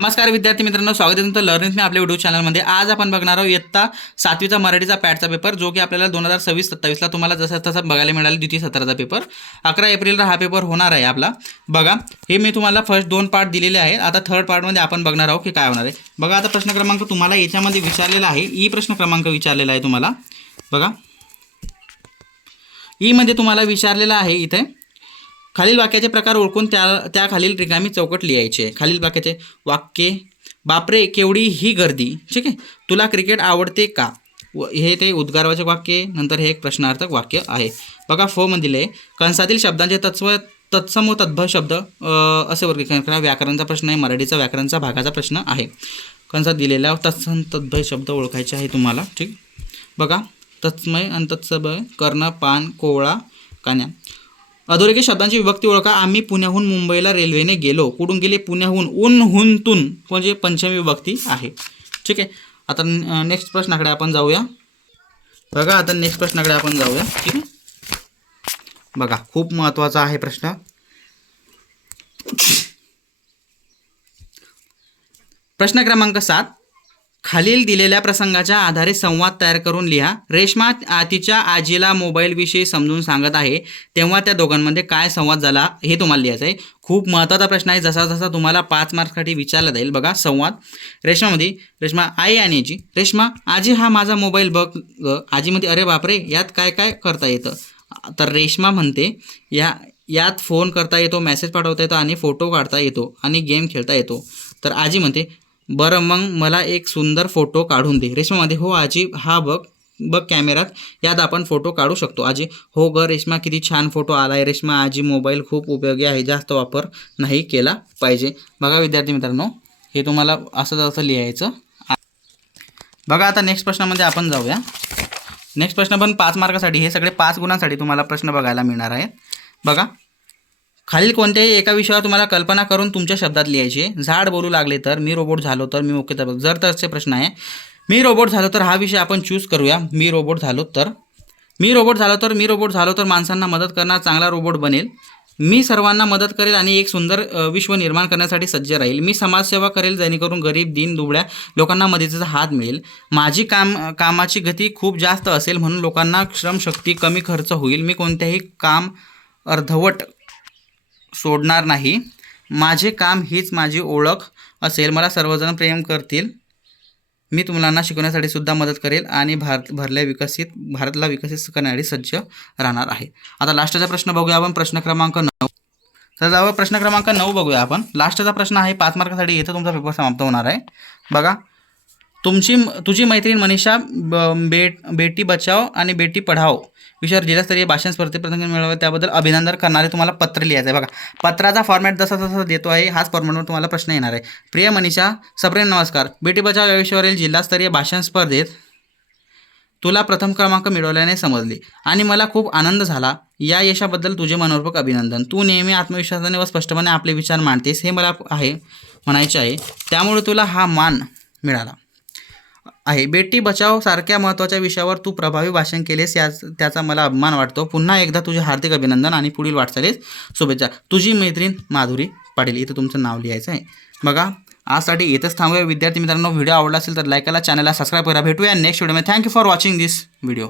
नमस्कार विद्यार्थी मित्रांनो, स्वागत आहे तुमचं लर्निंग मी आपल्या व्हिडिओ चॅनलमध्ये। आज आपण बघणार आहोत इयत्ता 7वीचा मराठीचा पॅटचा पेपर, जो की आपल्याला 2026-27 ला तुम्हाला जसा तसा बघायला मिळाला। द्वितीय सत्राचा पेपर 11 एप्रिलला हा पेपर होणार आहे आपला। बघा, हे मी तुम्हाला फर्स्ट 2 पार्ट दिलेले आहेत। आता थर्ड पार्टमध्ये आपण बघणार आहोत की काय होणार आहे। बघा, आता प्रश्न क्रमांक तुम्हाला याच्यामध्ये विचारलेला आहे, ई प्रश्न क्रमांक विचारलेला आहे तुम्हाला। बघा, ई मध्ये तुम्हाला विचारलेला आहे इथे खालील वाक्याचे प्रकार ओळखून त्या खालील रिकामी चौकट लिहायची। खालील वाक्याचे वाक्य, बापरे केवढी ही गर्दी, ठीक आहे। तुला क्रिकेट आवडते का, हे ते उद्गारवाचक वाक्य, नंतर हे एक प्रश्नार्थक वाक्य आहे। बघा, फ मध्ये कंसातील शब्दांचे तत्सम व तद्भव शब्द असे वर्गीकरण करा। व्याकरणचा प्रश्न आहे, मराठीचा व्याकरणचा भागाचा प्रश्न आहे। कंसात दिलेल्या तत्सम तद्भव शब्द ओळखायचे आहे तुम्हाला, ठीक। बघा, तत्समय आणि तत्समय, कर्ण, पान, कोवळा, कान्या। अधोरेखित शब्दांची विभक्ती ओळखा। आम्ही पुण्याहून मुंबईला रेल्वेने गेलो। कुठून गेले, पुण्याहून, उन्हून म्हणजे पंचमी विभक्ती आहे, ठीक आहे। आता नेक्स्ट प्रश्नाकडे आपण जाऊया। बघा, आता नेक्स्ट प्रश्नाकडे आपण जाऊया, ठीक आहे। बघा, खूप महत्त्वाचा आहे प्रश्न। प्रश्न क्रमांक 7, खालील दिलेल्या प्रसंगाच्या आधारे संवाद तयार करून लिहा। रेश्मा तिच्या आजीला मोबाईलविषयी समजून सांगत आहे, तेव्हा त्या दोघांमध्ये काय संवाद झाला हे तुम्हाला लिहायचं आहे। खूप महत्त्वाचा प्रश्न आहे, जसा जसा तुम्हाला 5 मार्क्ससाठी विचारला जाईल। बघा, संवाद रेश्मामध्ये, रेश्मा आई आणि आजी, रेश्मा आजी हा माझा मोबाईल बघ। आजीमध्ये अरे बापरे, यात काय काय करता येतं। तर रेश्मा म्हणते यात फोन करता येतो, मेसेज पाठवता येतो आणि फोटो काढता येतो आणि गेम खेळता येतो। तर आजी म्हणते बरं मग मला एक सुंदर फोटो काढून दे। रेश्मामध्ये हो आजी, हा बघ कॅमेरात, यात आपण फोटो काढू शकतो। आजी हो ग रेश्मा, किती छान फोटो आलाय। रेश्मा आजी मोबाईल खूप उपयोगी आहे, जास्त वापर नाही केला पाहिजे। बघा विद्यार्थी मित्रांनो, हे तुम्हाला असं लिहायचं। बघा, आता नेक्स्ट प्रश्नामध्ये आपण जाऊया। नेक्स्ट प्रश्न पण 5 मार्कासाठी, हे सगळे 5 गुणांसाठी तुम्हाला प्रश्न बघायला मिळणार आहेत। बघा, खालील कोणत्याही एका विषयावर तुम्हाला कल्पना करून तुमच्या शब्दात लिहायची आहे। झाड बोलू लागले तर, मी रोबोट झालो तर, मी मुख्यतः जर तरचे प्रश्न आहे। मी रोबोट झालो तर हा विषय आपण चूज करूया। मी रोबोट झालो तर, मी रोबोट झालो तर, मी रोबोट झालो तर माणसांना मदत करणार चांगला रोबोट बनेल। मी सर्वांना मदत करेल आणि एक सुंदर विश्व निर्माण करण्यासाठी सज्ज राहील। मी समाजसेवा करेल जेणेकरून गरीब, दीन, दुबळ्या लोकांना मदतीचा हात मिळेल। माझी कामाची गती खूप जास्त असेल म्हणून लोकांना श्रमशक्ती कमी खर्च होईल। मी कोणत्याही काम अर्धवट सोडणार नाही। माझे काम हीच माझी ओळख असेल। मला सर्वजण प्रेम करतील। मी मुलांना शिकवण्यासाठी सुद्धा मदत करेल आणि भारतला विकसित करण्यासाठी सज्ज राहणार आहे। आता लास्टचा प्रश्न बघूया आपण, प्रश्न क्रमांक 9। तर जाऊया प्रश्न क्रमांक 9 बघूया आपण। लास्टचा प्रश्न आहे 5 मार्कासाठी, इथं तुमचा पेपर समाप्त होणार आहे। बघा, तुझी मैत्रीण मनीषा बेटी बचाव आणि बेटी पढाओ विषयावर जिल्हास्तरीय भाषण स्पर्धेत प्रथम मिळवले, त्याबद्दल अभिनंदन करणारे तुम्हाला पत्र लिहायचं आहे। बघा, पत्राचा फॉर्मॅट जसा देतो आहे, हाच फॉर्मॅटवर तुम्हाला प्रश्न येणार आहे। प्रिय मनीषा, सप्रेम नमस्कार। बेटी बचाव या विषयावरील जिल्हास्तरीय भाषण स्पर्धेत तुला प्रथम क्रमांक मिळवल्याने समजले आणि मला खूप आनंद झाला। या यशाबद्दल तुझे मनपूर्वक अभिनंदन। तू नेहमी आत्मविश्वासाने व स्पष्टपणे आपले विचार मांडतेस, हे मला म्हणायचे आहे, त्यामुळे तुला हा मान मिळाला आहे। बेटी बचाव सारख्या महत्त्वाच्या विषयावर तू प्रभावी भाषण केलेस, त्याचा मला अभिमान वाटतो। पुन्हा एकदा तुझे हार्दिक अभिनंदन आणि पुढील वाटचालीस शुभेच्छा। तुझी मैत्रीण माधुरी पाटील। इथं तुमचं नाव लिहायचं आहे। बघा, आजसाठी इथंच थांबूया विद्यार्थी मित्रांनो। व्हिडिओ आवडला असेल तर लाईक करा, चॅनलला सबस्क्राईब करा। भेटूया नेक्स्ट व्हिडिओमध्ये। Thank you for watching this video.